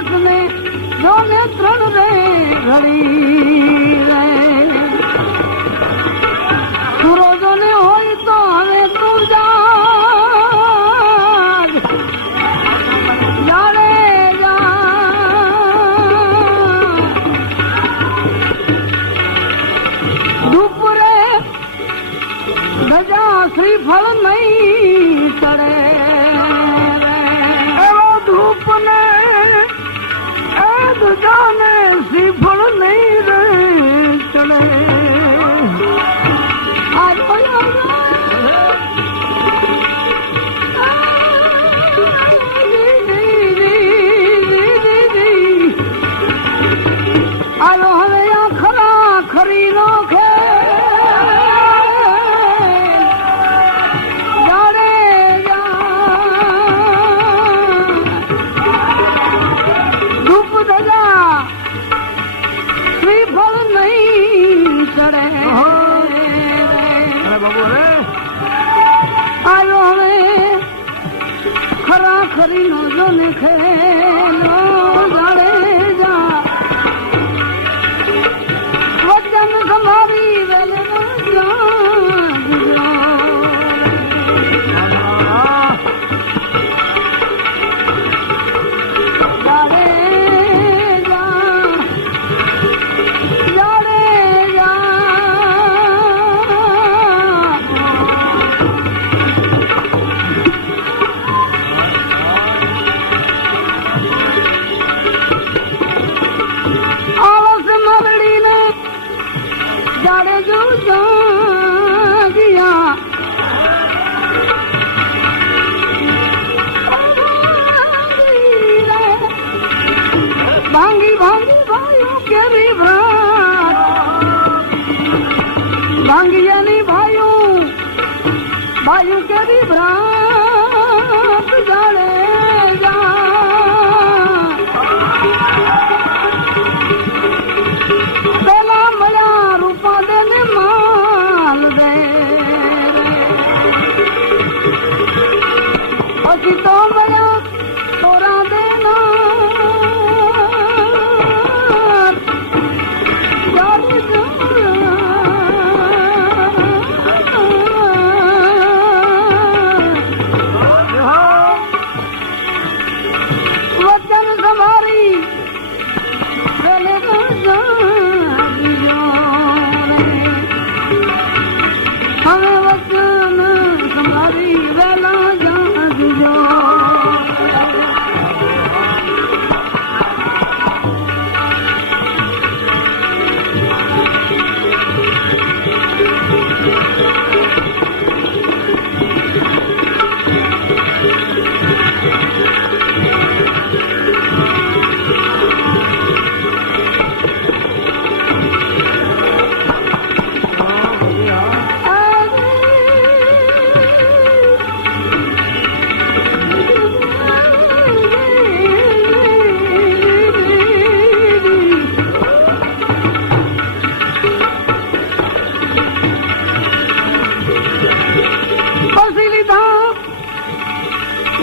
રસ ને જોને ત્રણ રે રવિ રે. સુરજો. ને હોય તો હવે તું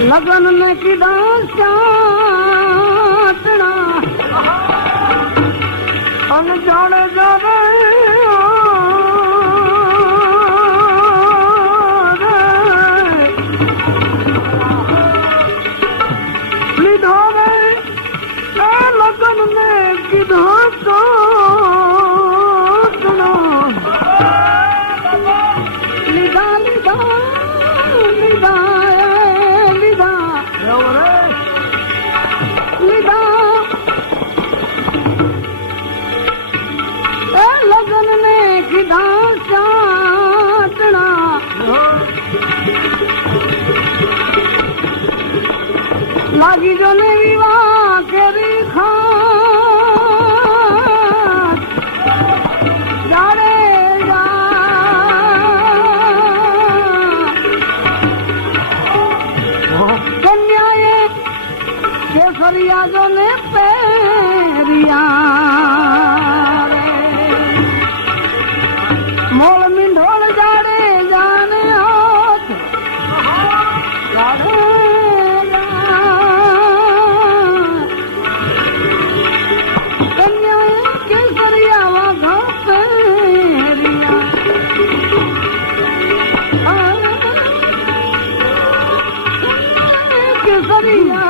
લગન ને કીધા ચાટણા. અને જાણે જાવ લાગી જને વિવાહ કરી ખા Tanzania!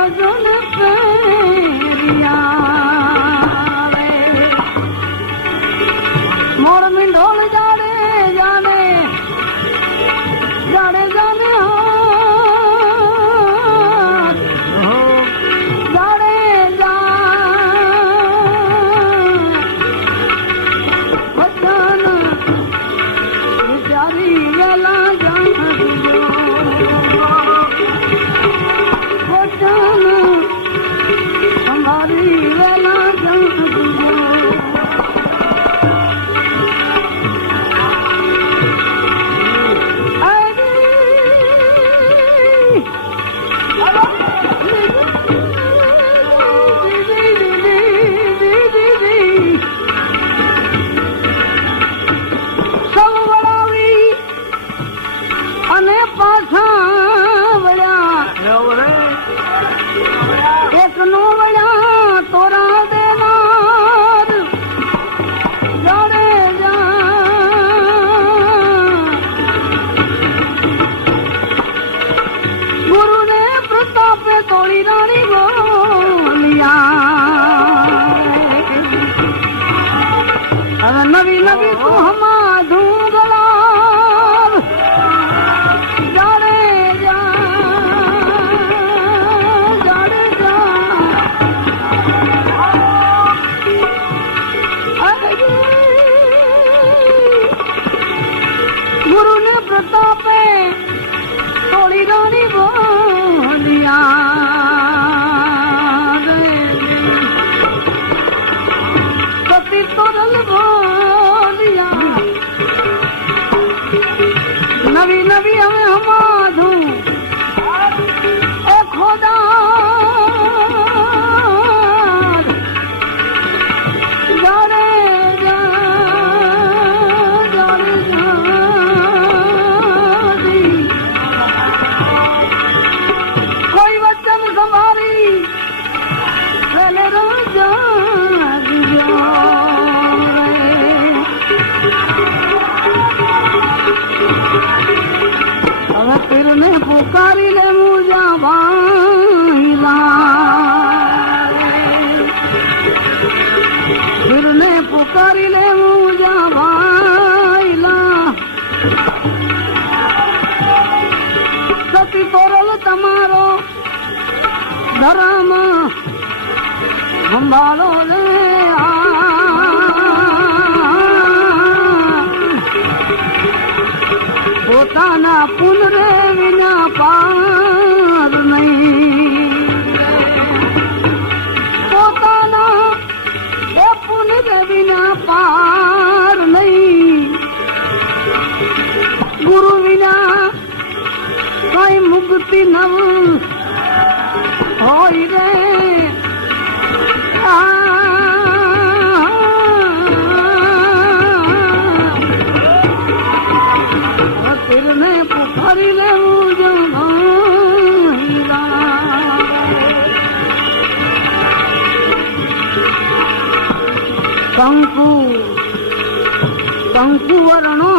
કંકુવર્ણો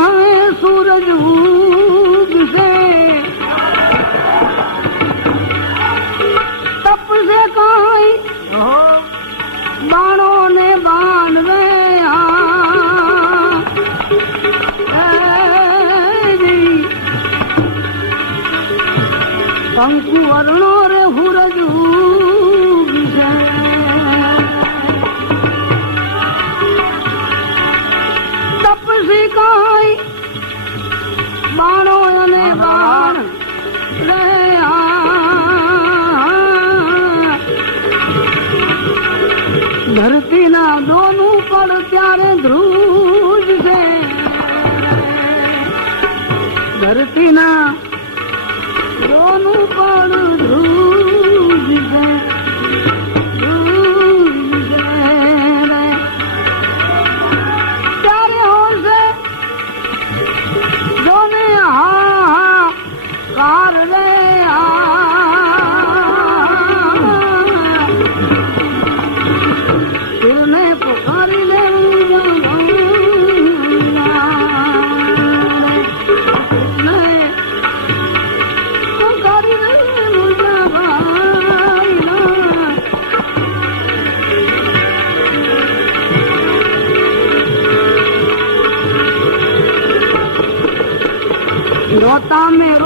સૂરજ ઉગશે તપશે કઈ બાણો ને બાણ રે કંકુવર્ણો ಧ್ರುವ 我当 da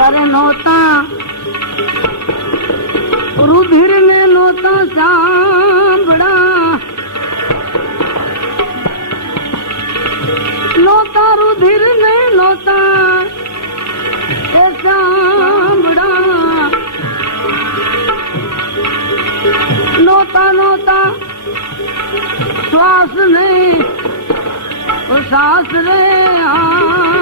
વર નોતા રુધિર ને નોતા સાંભળા નોતા રુધિર ને નોતા સાંભળા નોતા નોતા શ્વાસ ને, શ્વાસ રે આ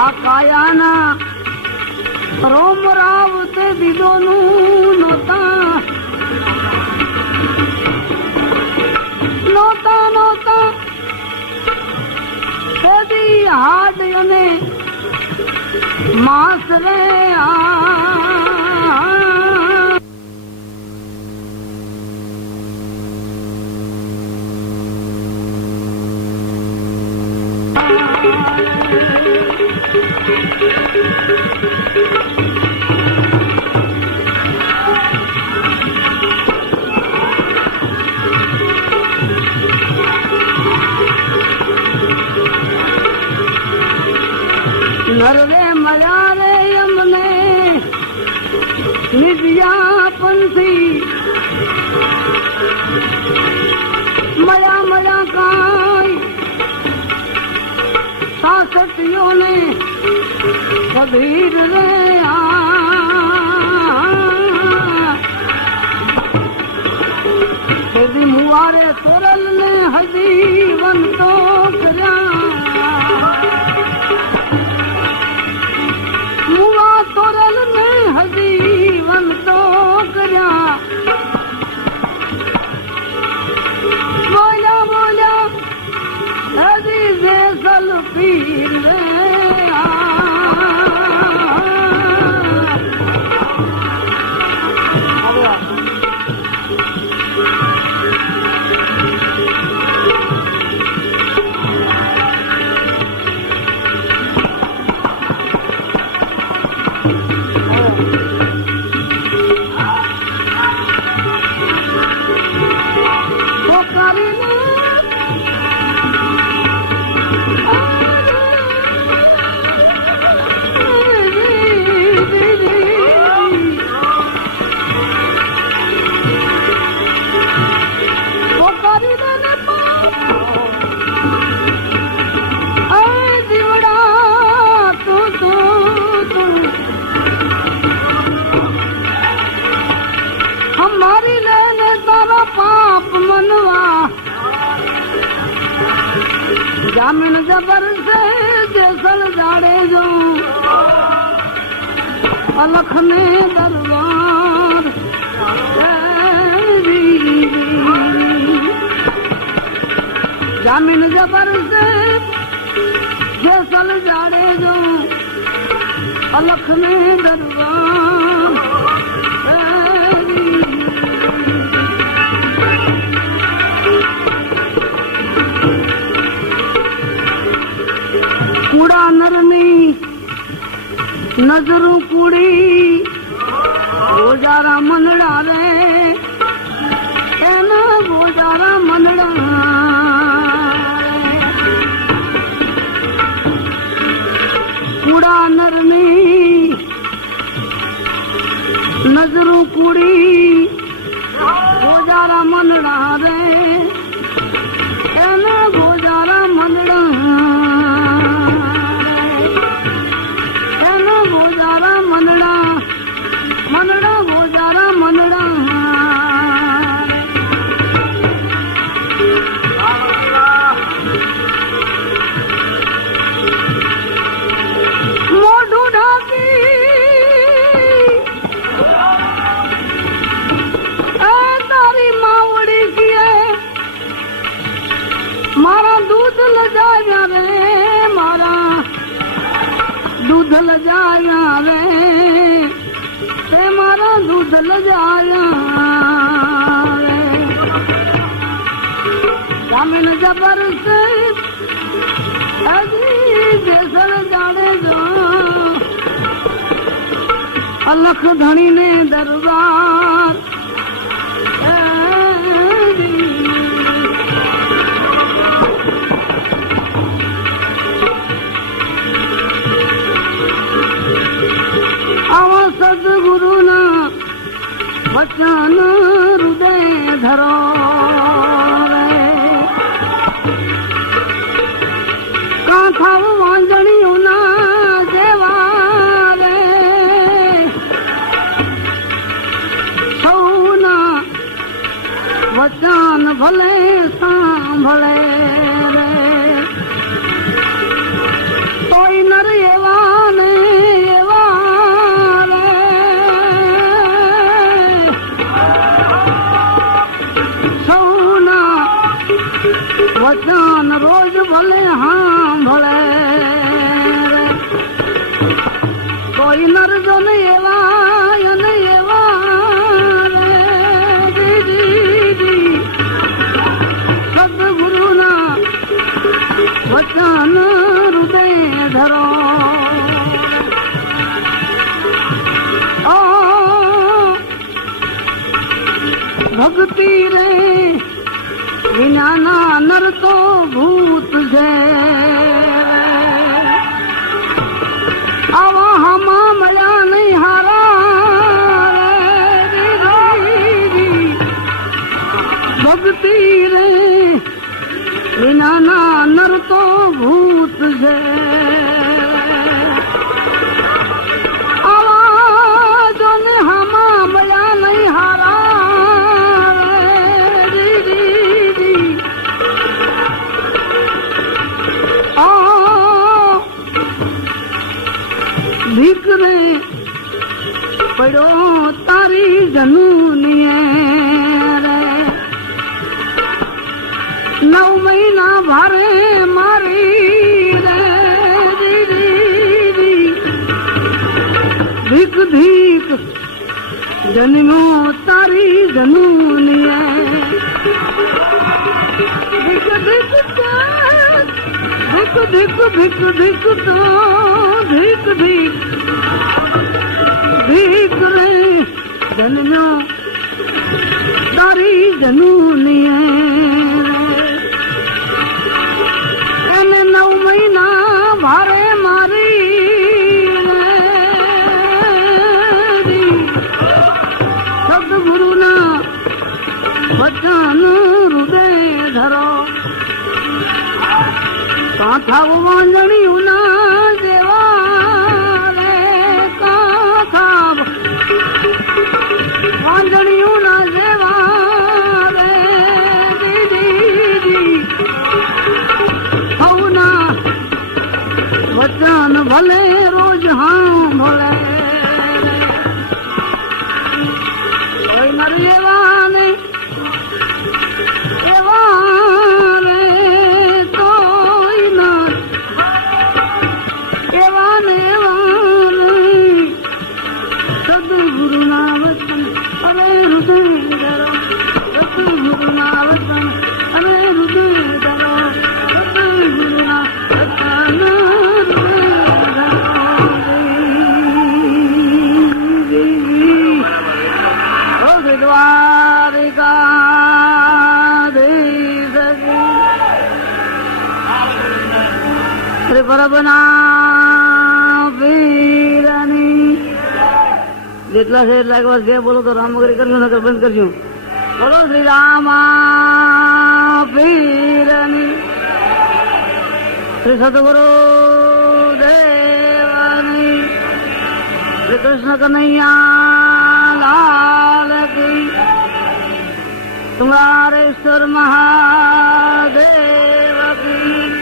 આ કાયાના રોમ રાવ તે દીદોનું નોતા. નોતા નોતા. તેદી હાડ અને માસ રે આ कबीर रे जामिन जबर से जेसल जाड़े जो। अलख में दरबार जामिन जबर से जेसल जाड़े जो अलख में दरबार નજરું કુડી ते मारा लजाया जबर अलख धणी ने दरबार 那那。salud. જેટલા છે એટલા એક વાર જે બોલો તો રામ વગેરે કરશું નકર બંધ કરશું બોલો શ્રી રામા પીરની. શ્રી સદગુરુ દેવાની. શ્રી કૃષ્ણ કનૈયા લાલ કી. તુમારેશ્વર મહાદેવ કી.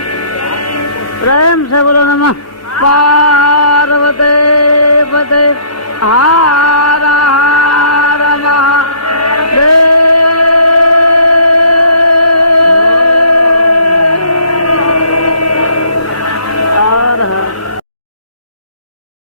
પ્રેમ સે બોલો નમઃ. પાર્વતે પતે. ஆரா